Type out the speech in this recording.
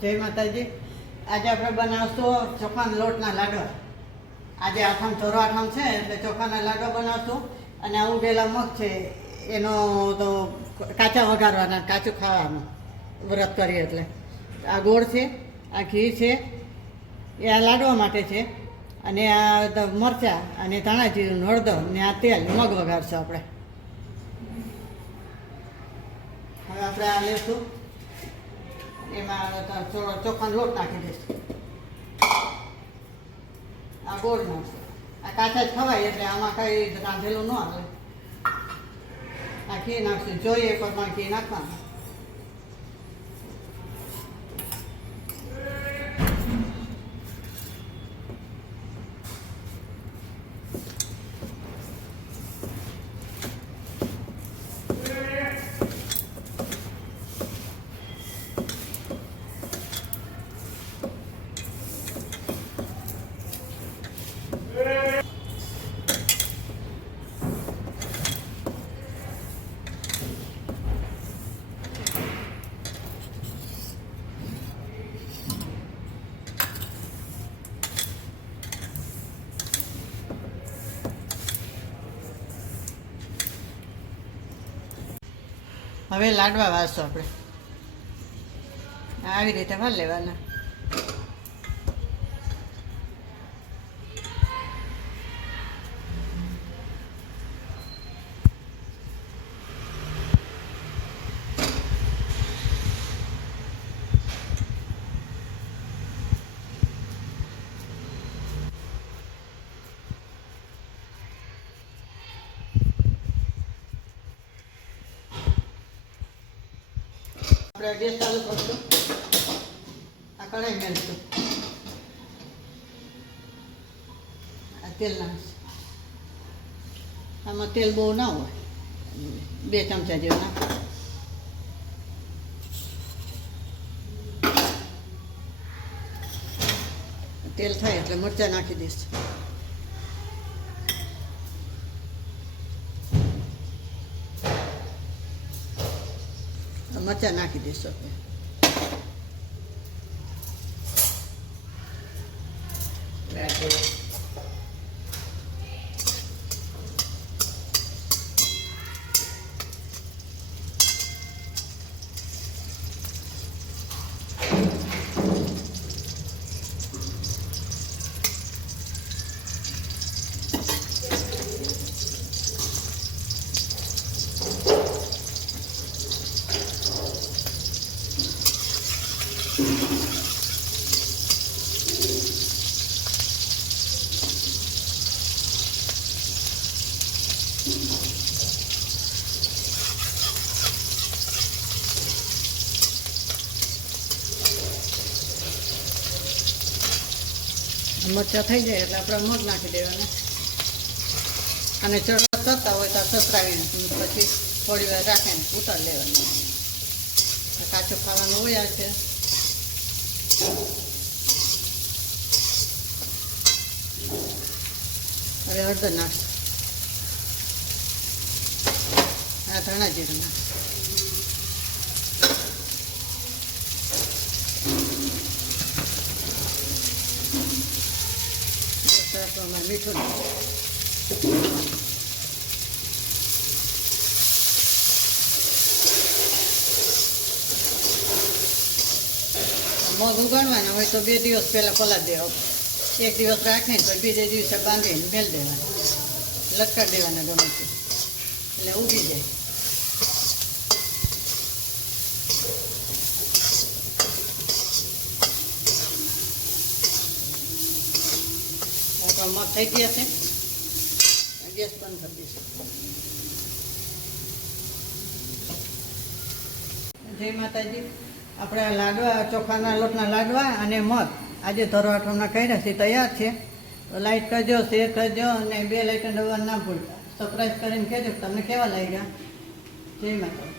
જય માતાજી. આજે આપણે બનાવશું ચોખાના લોટના લાડવા. આજે આઠમ ચોરો આઠમ છે એટલે ચોખાના લાડવા બનાવશું. અને આ ઉગેલા મગ છે એનો તો કાચા વઘારવાના, કાચું ખાવાનું વ્રત કરીએ એટલે. આ ગોળ છે, આ ઘી છે, એ આ લાડવા માટે છે. અને આ મરચાં અને ધાણા જીરું, હળદર ને આ તેલ, મગ વઘારશું આપણે. હવે આપણે આ લેશું, એમાં થોડો ચોખાનો લોટ નાખી દઈશું. આ ગોળ નાખશું. આ કાચા જ ખવાય એટલે આમાં કંઈ રાંધેલું ન આવે. આ ઘી નાખશું, જોઈએ એ પ્રમાણે ઘી નાખવાનું. હવે લાડવા વાળશું આપણે. આવી રીતે વાર લેવાના. આપણે ગેસ ચાલુ કરશું. આ કઢાઈ મેળશું. આ તેલ નાખશું. આમાં તેલ બહુ ના હોય, 2 ચમચા જેવું નાખ. તેલ થાય એટલે મરચાં નાખી દઈશું. મરચાં નાખી દઈશું આપણે. મરચાં થઈ જાય એટલે આપણે મગ નાખી દેવાના. અને ચડવા થતા હોય તો સસરાવીને પછી થોડી વાર રાખીને ઉતારી લેવાનું. કાચું ખાવાનું હોય આ છે. હવે હળદર નાખશું. આ ધાણા જીરું નાખશું. મીઠું મગ ઉગાડવાના હોય તો 2 દિવસ પહેલાં પલાળી દેવા. 1 દિવસ રાખીને તો બીજે દિવસે બાંધીને મેલ દેવાના, લટકાવી દેવાના ગમે તે, એટલે ઉગી જાય. મગ થઈ ગયા છે. ગેસ બંધ કરી દઈશું. જય માતાજી. આપણે લાડવા, ચોખાના લોટના લાડવા અને મગ આજે ધરોઆઠમના કર્યા છે, તૈયાર છે. તો લાઈક કરજો, શેર કરજો અને 2 લાઇકન દબાવવાનું ના ભૂલતા. સબસ્ક્રાઈબ કરીને કહેજો તમને કેવા લાગ્યા. જય માતા.